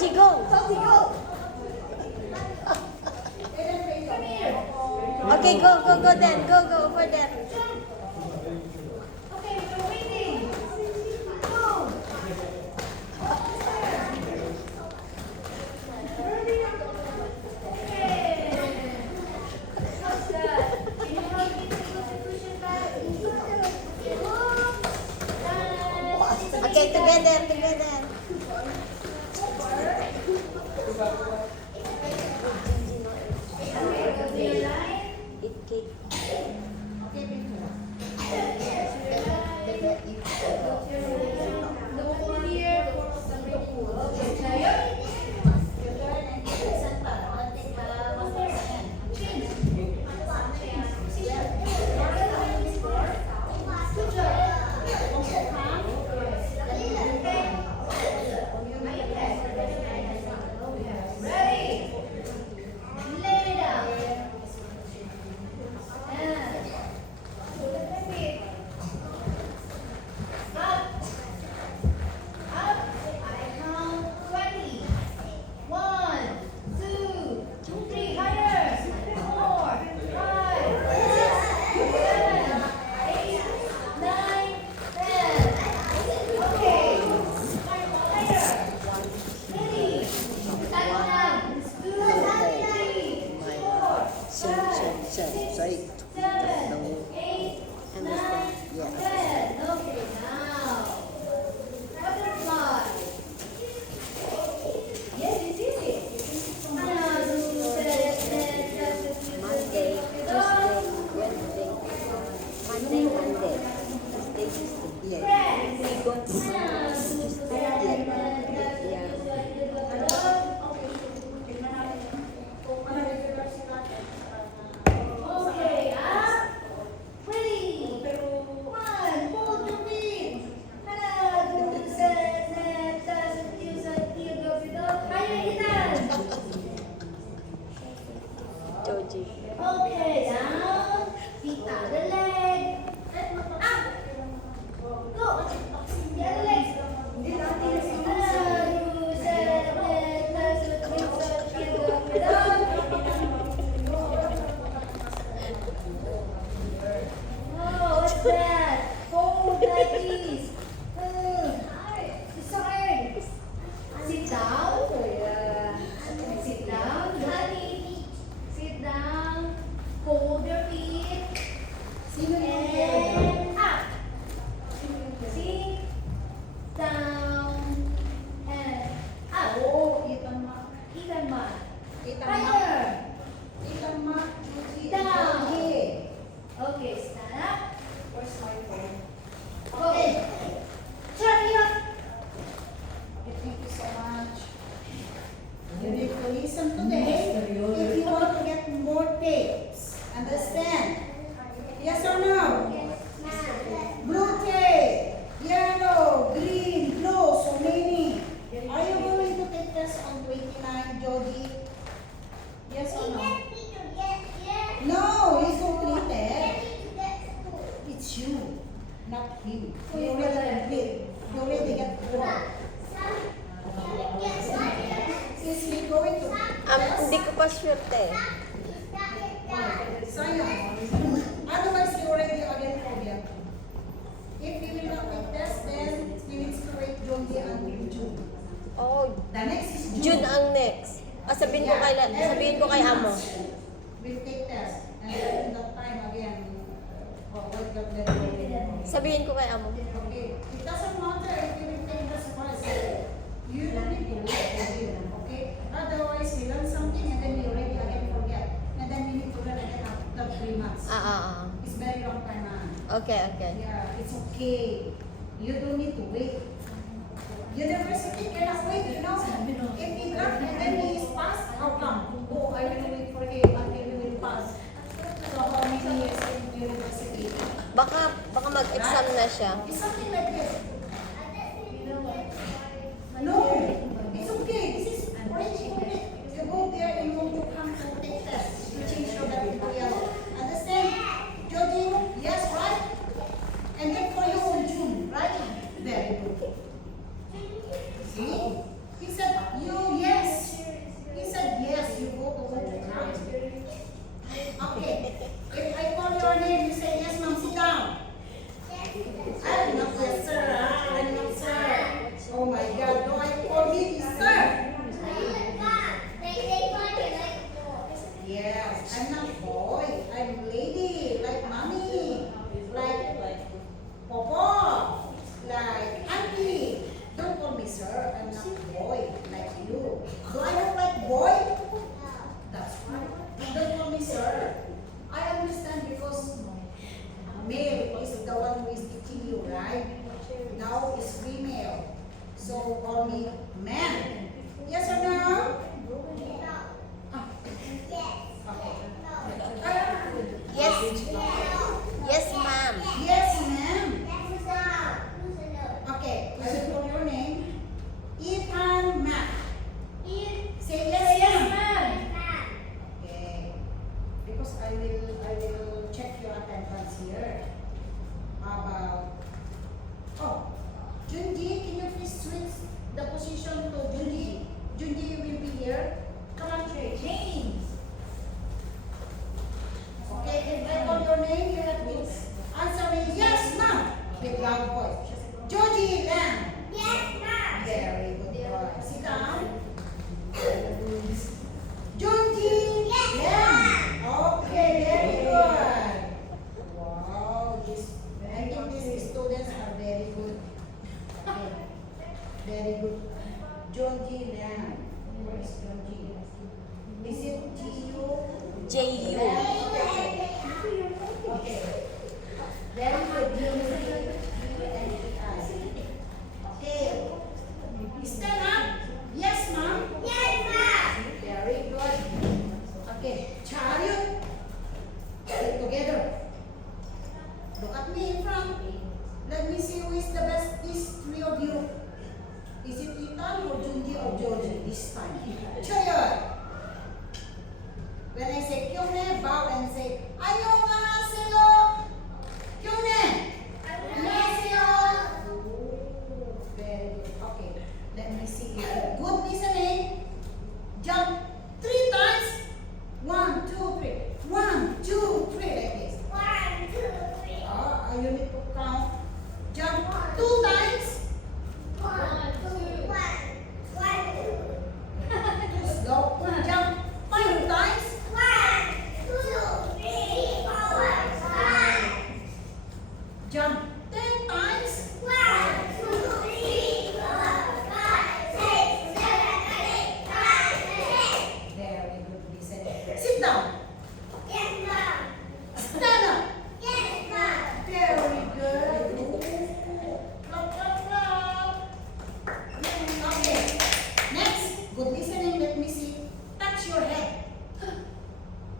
Joji, go. Okay, go then. Go over there. Okay, we're waiting. Go. Okay, together. Eat cake. Sorry. No. Understand? Yeah. Okay, now. Butterfly. Yes, it's easy. Monday, Tuesday, Wednesday, Monday, Tuesday, yeah. We go to Monday, Tuesday, yeah. Okay, ready. One, hold your feet. Joji. Okay, down. Feet out the leg. Up. Go. The other leg. Oh, what's that? Hold like this. It's so hard. Sit down. Sit down, honey. Sit down. Hold your feet. And up. Sit down and up. Oh, Itama. Itama. Itama. Higher. Itama. Down. Okay. Okay, stand up. Where's my phone? Okay. Chariot. Okay, thank you so much. You need to listen today if you want to get more tapes. Understand? Yes or no? Blue tape, yellow, green, blue, so many. Are you going to take test on 29, Jody? Yes or no? No, he's completed. It's you, not him. You already complete. You already get four. Is he going to Hindi ko pa sure eh. Sayang. Otherwise, you already again forget. If he will not take test, then he needs to wait Jody until June. Oh, The next is June ang next. Sabihin ko kay Amo. We'll take test. And then that time again, wait up the Sabihin ko kay Amo. Okay. It doesn't matter if you will take test first. You don't need to wait for him. Okay? Otherwise, we learn something and then we already again forget. And then we need to learn again after 3 months. It's very long time. Okay. Yeah, it's okay. You don't need to wait. University cannot wait, you know. If he got and then he is passed, how come? Oh, I will wait for him until he will pass. So how many years in university? Baka mag-exam na siya. It's something like this. No, it's okay. This is already complete. You go there and you want to come to take test. You change your that into yellow. Understand? Jody, yes, right? And then for you on June, right? Very good. See? He said, you Georgie Lam. Where is Georgie? Is it G-U? J-U. Okay. Very good. G-U-N-E-I. Okay. Stand up. Yes, ma'am. Very good. Okay. Chariot. Sit together. Look at me in front. Let me see who is the best. These three of you. Is it Ethan or Junji or Georgie this time? Chariot. When I say Kyone, bow and say 안녕하세요. Kyone. 안녕하세요. Very good. Okay. Let me see. Good listening. Jump 3 times. 1, 2, 3. 1, 2, 3 like this. You need to count. Jump 2 times. Just go. Jump 5 times. Jump 10 times. Very good. Listen. Sit down. Stand up. Very good. Clap, clap, clap. Okay. Next, good listening. Let me see. Touch your head.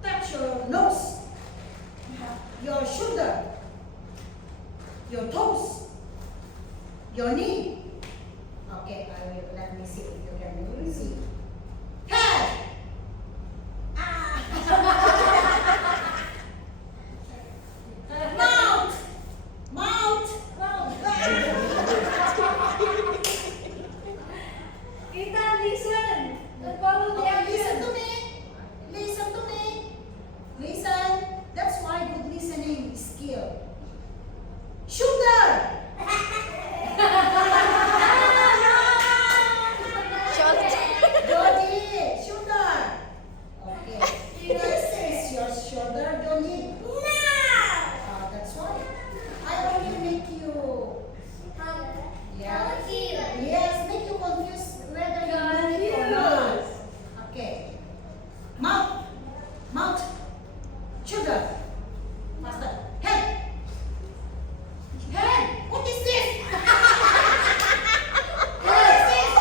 Touch your nose. Your shoulder. Your toes. Your knee. Okay, I will. Let me see if you can see. Head. Mouth. Mouth. Ethan, listen. Follow the Okay, listen action. to me. Listen to me. Listen. That's why good listening is skill. Shoulder. Short. Georgie, shoulder. Okay. This is your shoulder, Georgie. That's why. I only make you. Yeah. Yes, make you confused whether you know it or not. Okay. Mouth. Mouth. Shoulder. Faster. Head. Head. What is this? What is this?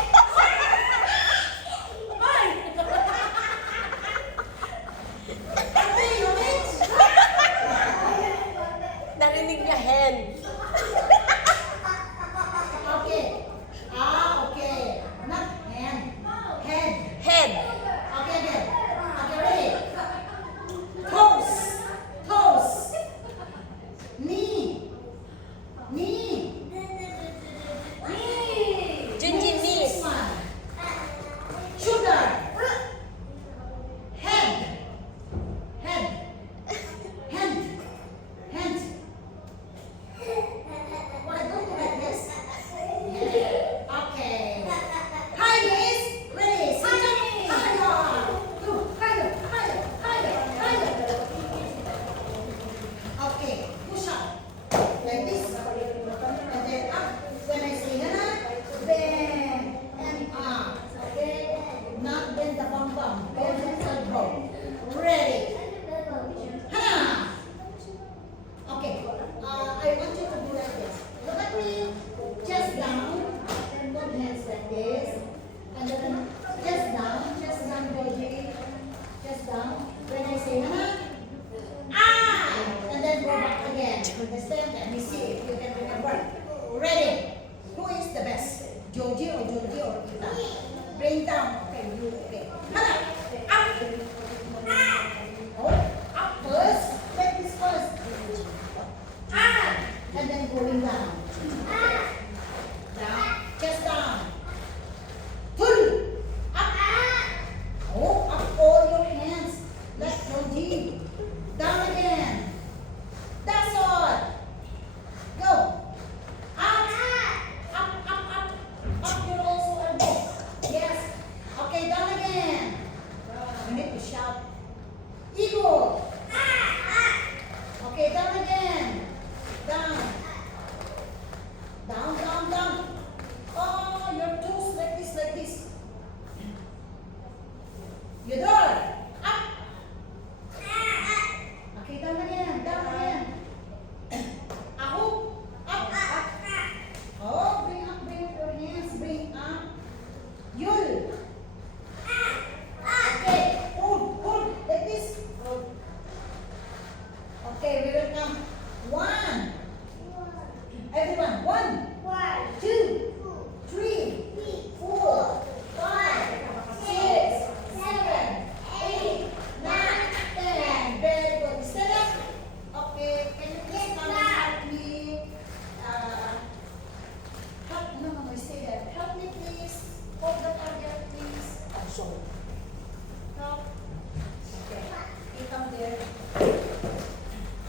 Okay, you next. Narinig niya hen. Okay. Okay. Not hand. Head. Head. Okay, again. Okay, ready? Toes. Toes. Knee. Knee. Junji knees. This one. Shoulder. Head. Head. Hand. Hand. Why don't you like this? Okay. High knees. Ready. Sit up. Higher. Go. Higher. Higher. Higher. Higher. Okay. Push up. Like this. And then up. When I say Hana, bend and up. Okay. Not bend the bum bum. Bend the elbow. Ready. Hana. Okay. I want you to do like this. Look at me. Chest down. And both hands like this. And then chest down. Chest down, Georgie. Chest down. When I say Hana, and then go back again. Understand? Let me see if you can remember. Ready? Who is the best? Georgie or Ethan? Bring down. Okay, you. Okay. Hana. Up. action. Okay. You come there.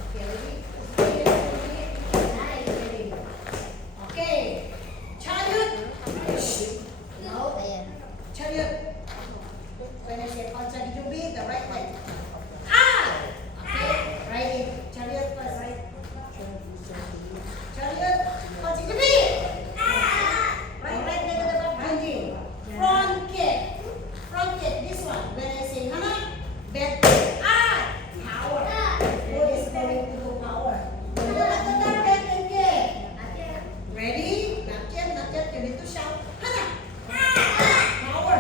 Okay, ready? Ready? Okay. Chariot. No. Ayan. Chariot. When I say punch, did you beat the right leg? Ah! Okay. Right leg. Chariot first, right? Chariot. Punch, did you beat? Right leg to the back, bungee. Front kick. Front kick. This one. When I say hana, back kick. Ah! Power. Who is going to do power? Look at the target and kick. Ready? Not yet, not yet. You need to shout. Hana. Power.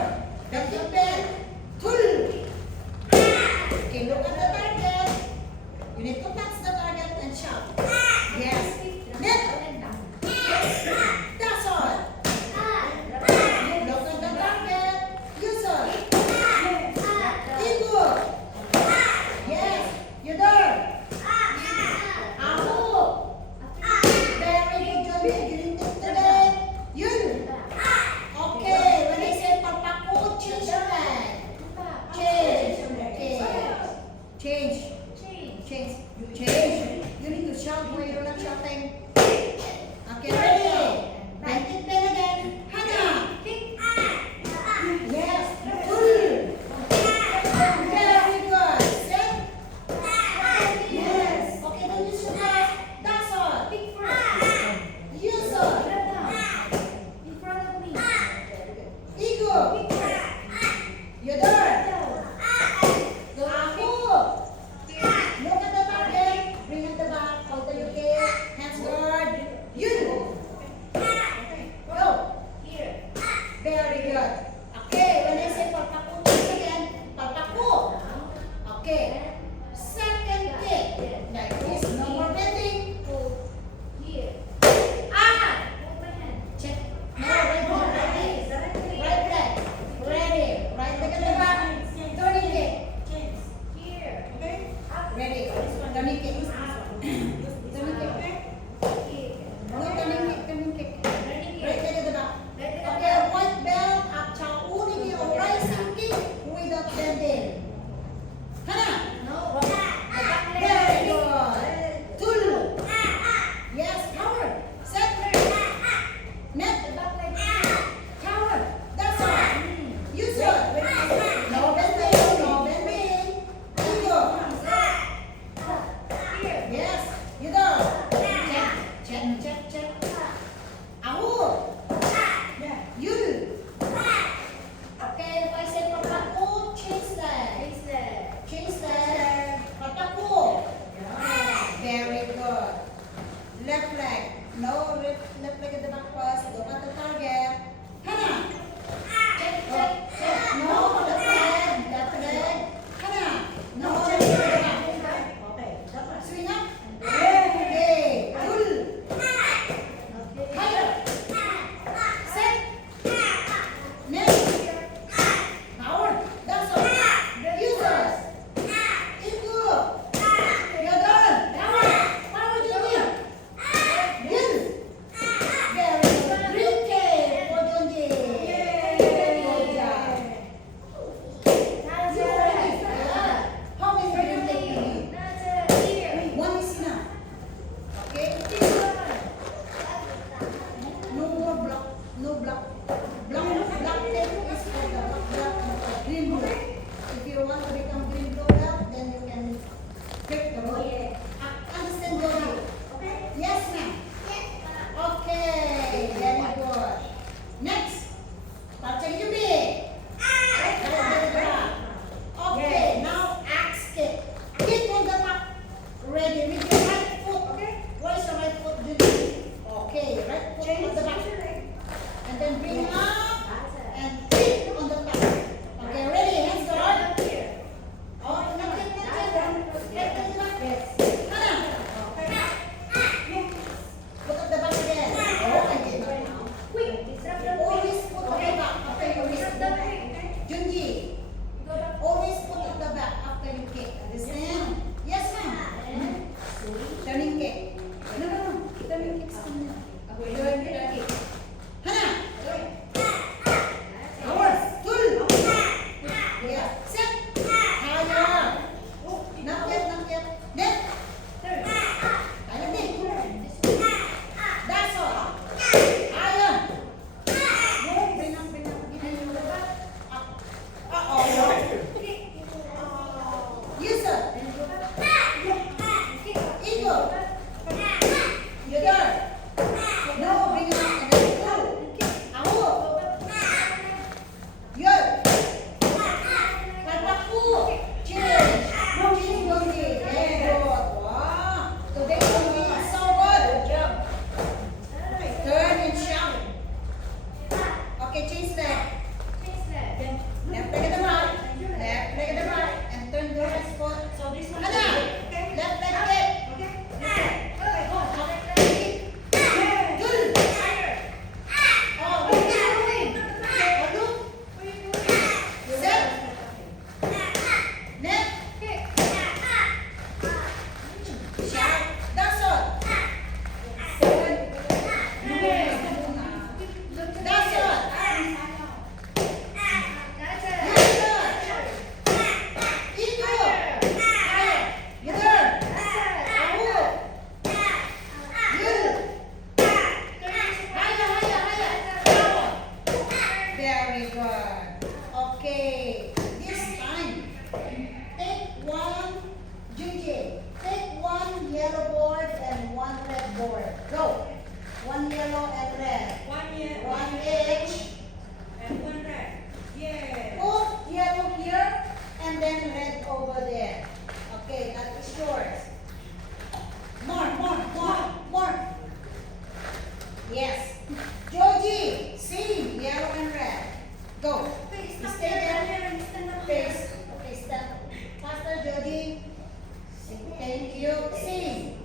You sing.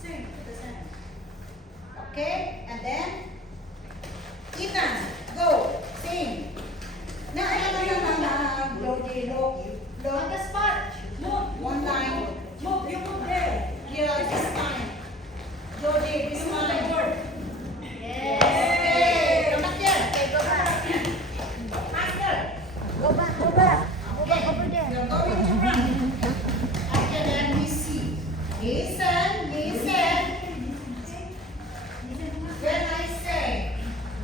Sing to the sand. Okay? And then, Ethan, go. Sing. No. Load. On the spot. Move. One line. Move. You move there. Here, this time. Jody, this You move time. backward. Okay, Yes. come back here. Okay, go back. Faster. Go back, go back. Okay, Over there. you're going to run. Okay, let me see. Listen. When I say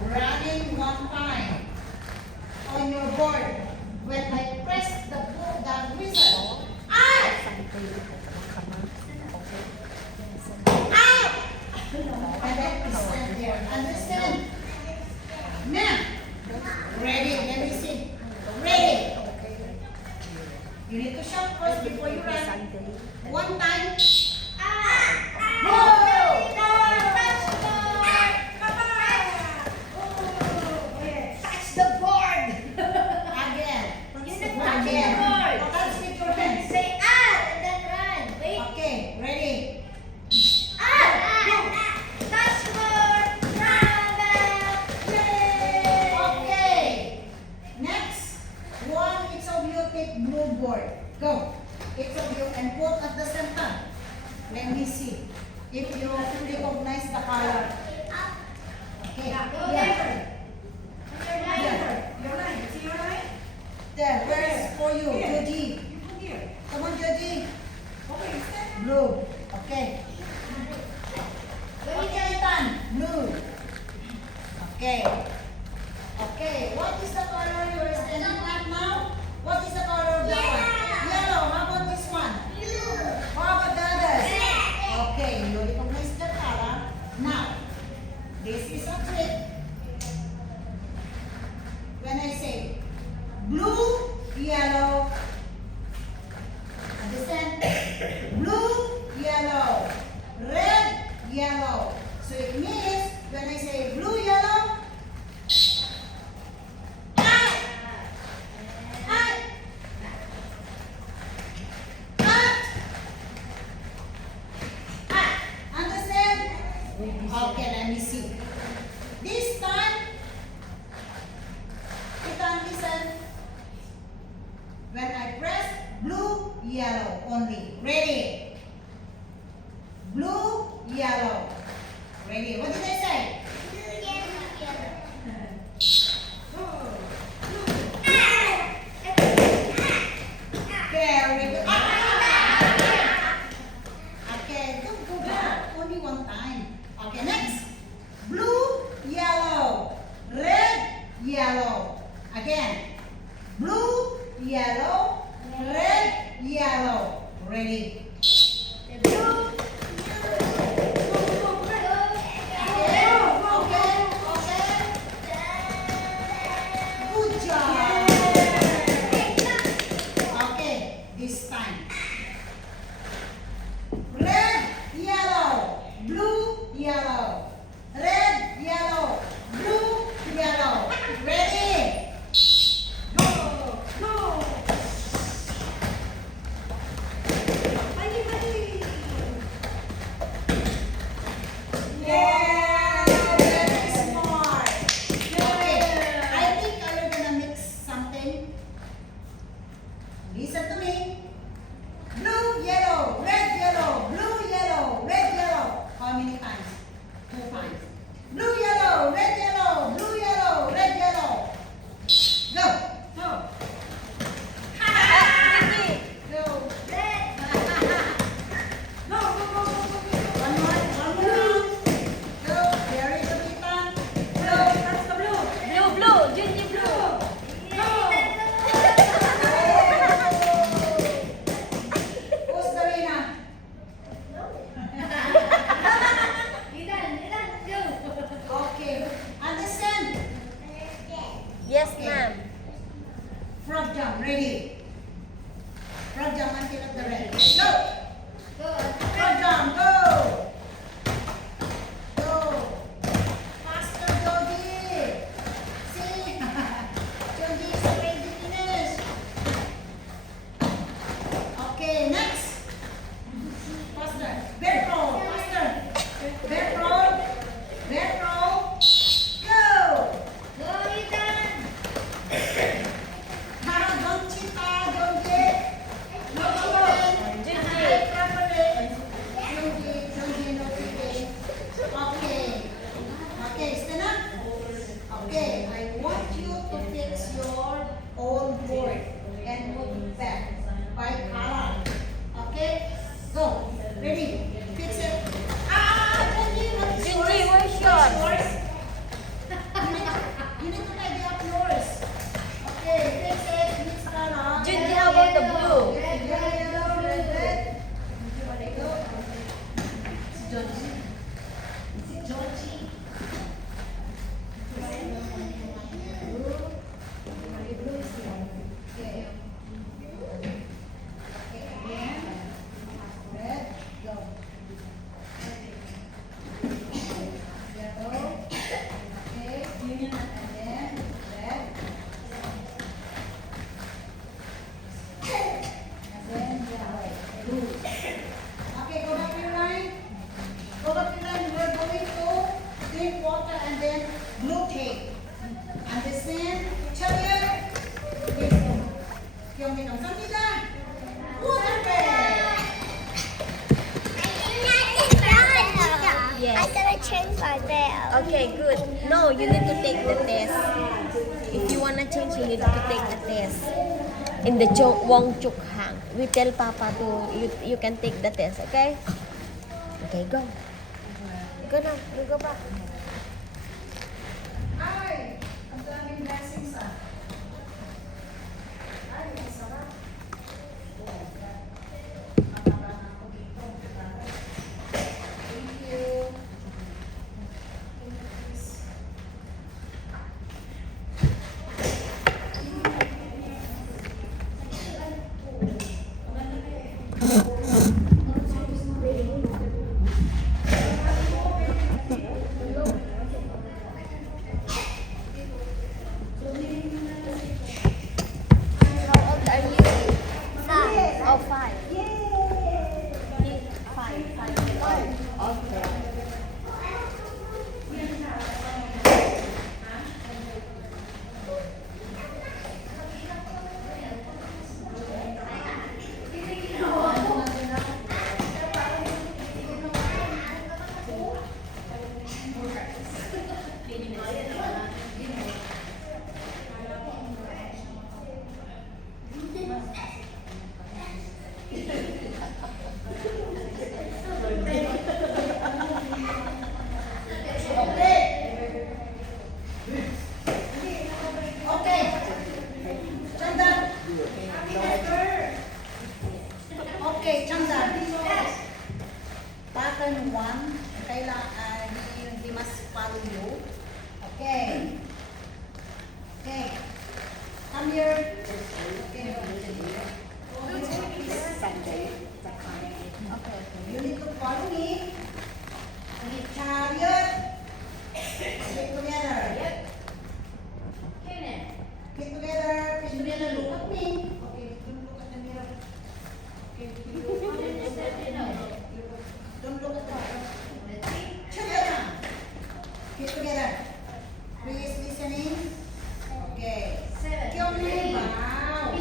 running one time on your board, when I press the whistle, ah! And then we stand there. Understand? Now, ready? Let me see. Ready? You need to shout first before you run. One time. Go! Touch the board. Again. Again. Touch with your hands. Say ah and then run. Wait. Okay, ready? Dashboard. Run back. Okay. Next, each of you take blue board. Go. Each of you and put at the center. Let me see if you recognize the color. Okay. Go Yeah. there. Your line. Your line. See your line? There. Where's for you, Here. Joji? You put here. Come on, Joji. Okay, stand. Blue. Okay. Okay, Ethan. Blue. Okay. Okay. What is the color you are standing at now? What is the color of that one? Yellow. How about this one? How about the others? Okay, you recognize the color. Now, this is a trick. When I say blue, yellow, understand? Blue, yellow, red, yellow. So it means when I say blue, yellow, ah, ah, ah, understand? Okay, let me see. This time, you can listen. When I press blue, yellow only. Ready? Blue, yellow. Ready? What did I say? Very good. Okay, don't go back. Only one time. Okay, next. Blue, yellow. Red, yellow. Again. Blue, yellow. Red, yellow. Ready? Good job. Okay, this time. Red, yellow, blue, yellow. Red, yellow, blue, yellow. Ready? Go. Yeah, very smart. Okay, I think I'm gonna mix something. Listen to me. Blue, yellow, red, yellow, blue, yellow, red, yellow. How many times? 2 times. Blue, yellow, red, yellow, blue, yellow, red, yellow. Go. Go. Go. One more. Go. Very good, Ethan. Go. Blue, Junji blue. Who's the winner? Okay. Understand? Yes, Okay. ma'am. Frog jump. Ready? Frog jump until at the red. Go. Frog jump. Go. Go. Faster, Joji. See? Joji is already finished. Okay, next. Faster. Okay, good. No, you need to take the test. If you wanna change, you need to take the test. In the Wong Chuk Hang. We tell Papa to, you can take the test, okay? Okay, go. Go now. You go back. Ay, ang daming blessings ah. Ay, ang sarap. Matabahan ako dito. Thank you. How old are you? Oh, 5. Yay! 5 years old. Okay. Okay. Chandan. Okay, Chandan. Pattern 1. Kailangan hindi mas follow you. Okay. Okay. Come here. Okay. Okay. You need to follow me. Chariot. Stick together. Get together. Get together. Look at me. Okay. Don't look at the mirror. Okay. Don't look at her. Together. Get together. Please listening. Okay. Wow.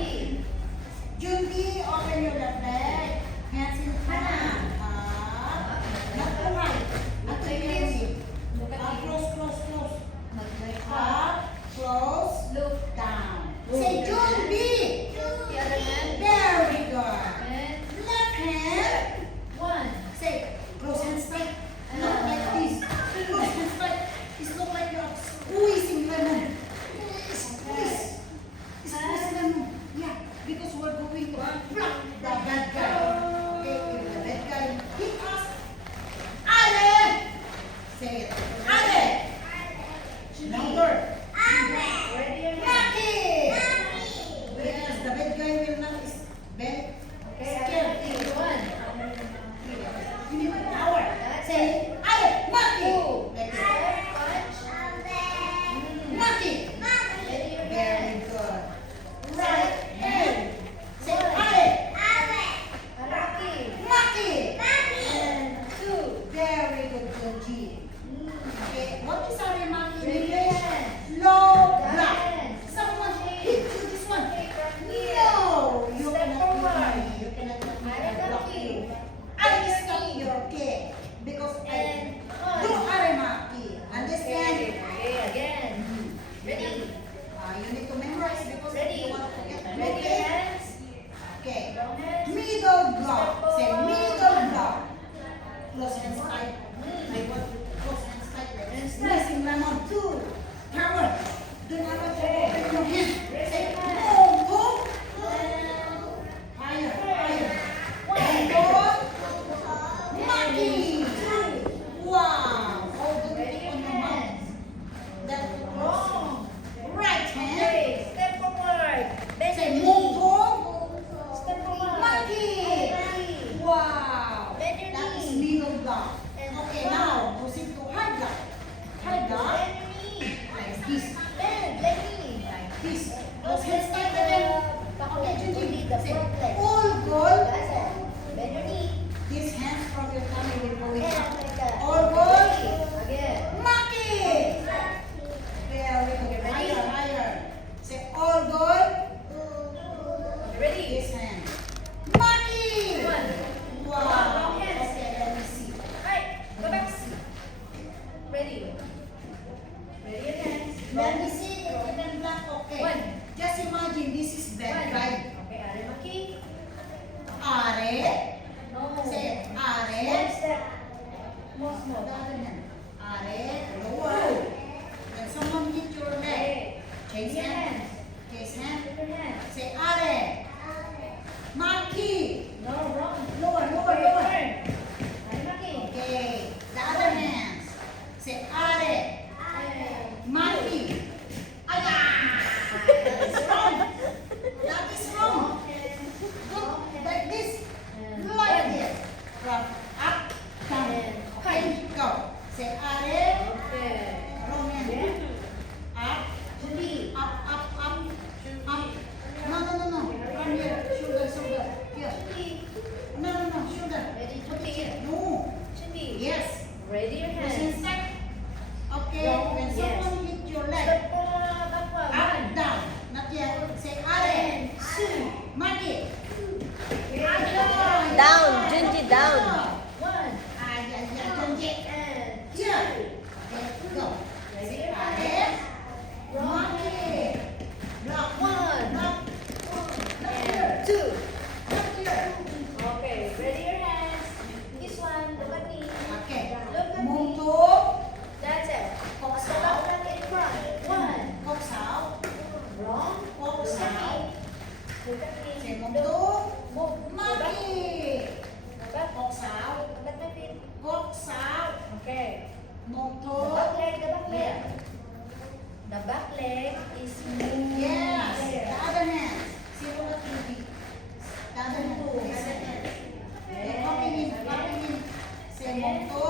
Say Mongto. Maki. Kok sao. Kok sao. Okay. Mongto. Yeah. The back leg is moving. Yes. The There. other hand. Zero at TV. The other hand. This hand. Okay, copying in. Say Mongto.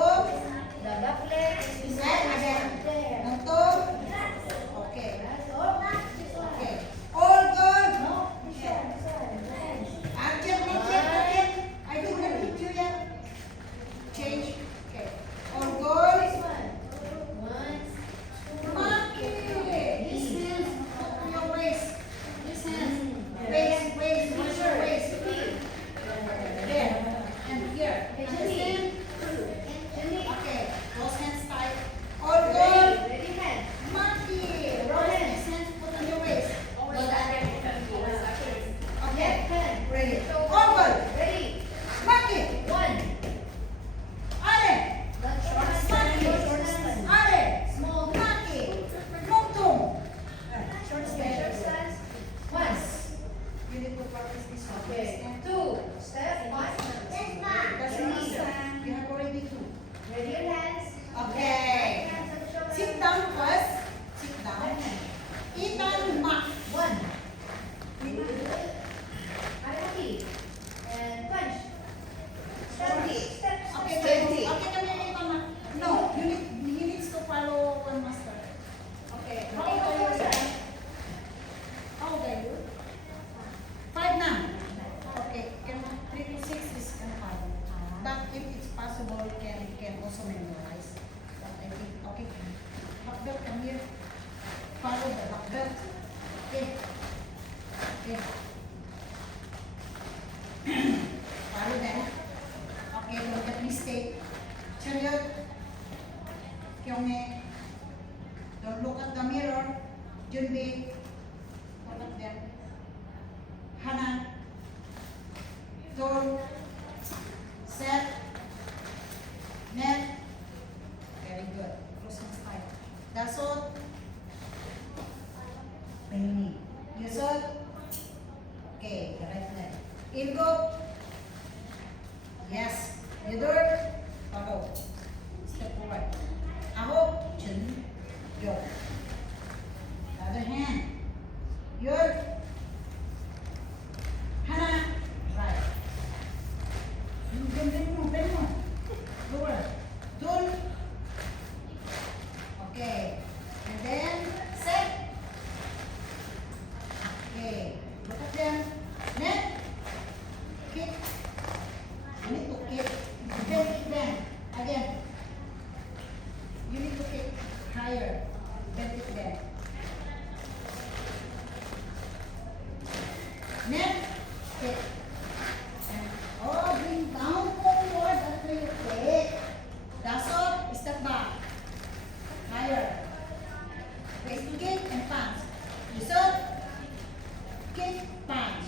The back leg is Set again. there. Mongto. Okay. Okay. All good. Arjun, I did not hit you yet. Change. Okay. All good. Monkey. This hand. Put on your waist. This hand. Waist. What's your waist? There. And here. Understand? Okay. Those hands tight. All good. Monkey. Roll this hand. Put on your waist. Okay. Ready. All good. Monkey. Ale. Ale. Monkey. Mongtung. You need to practice this one. Understand? That's enough. You have already two. Okay. Sit down first. Sit down. Ethan Mak. Okay, come here, Ethan Mak. No, he needs to follow one master. Okay. How old are you? How old are you? 5 now. Okay. Can 3 to 6 is kind of hard. But if it's possible, you can also memorize. But I think, okay. Black belt, come here. Follow the black belt. Okay. Okay. Follow them. Okay, don't get mistake. Chariot. Kyungme. Don't look at the mirror. Junbi. Look at them. Hana. Turn. Set. Net. Very good. Close hands tight. That's all. Beni. Yusuf. Okay, the right leg. Ilgo. Yes. Yudor. Follow. Step forward. Aho. Chin. Yo. The other hand. Yud. Hana. Right. Bend mo. Lower. Dun. Okay. And then, set. Okay. Look at them. Net. Kick. You need to kick. Bend. Again. You need to kick higher. Bend it there. Net. Kick. And, oh, bring down forward. That's where you kick. That's all. Step back. Higher. Waist to kick and punch. Yusuf. Kick, punch.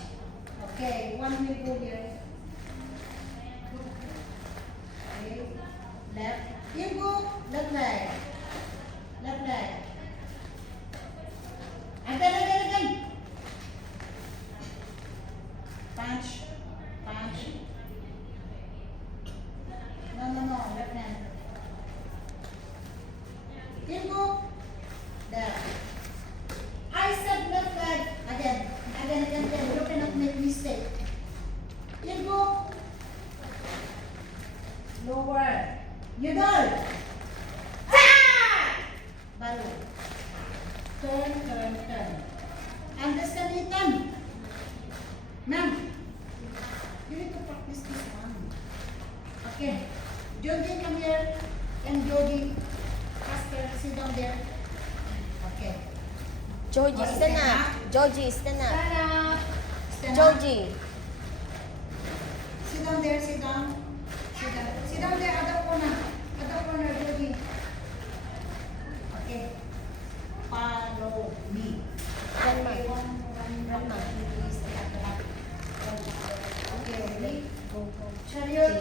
Okay, one will go here. Okay, left. Here go, left leg. Left leg. Again. Punch. No, left hand. Here go. There. I said left leg. Again. You cannot make mistake. Here go. Lower. You don't. Baru. Turn. Understand Ethan? Ma'am. You need to practice this one. Okay. Jody, come here. And Jody. Faster. Sit down there. Okay. Georgie, stand up. Georgie, stand up. Stand up. Georgie. Sit down there, sit down. Sit down there, other corner, Jody. Okay. Follow me. Grandma. Okay, Grandma. Please stay at the back. Okay, ready? Go. Chariot.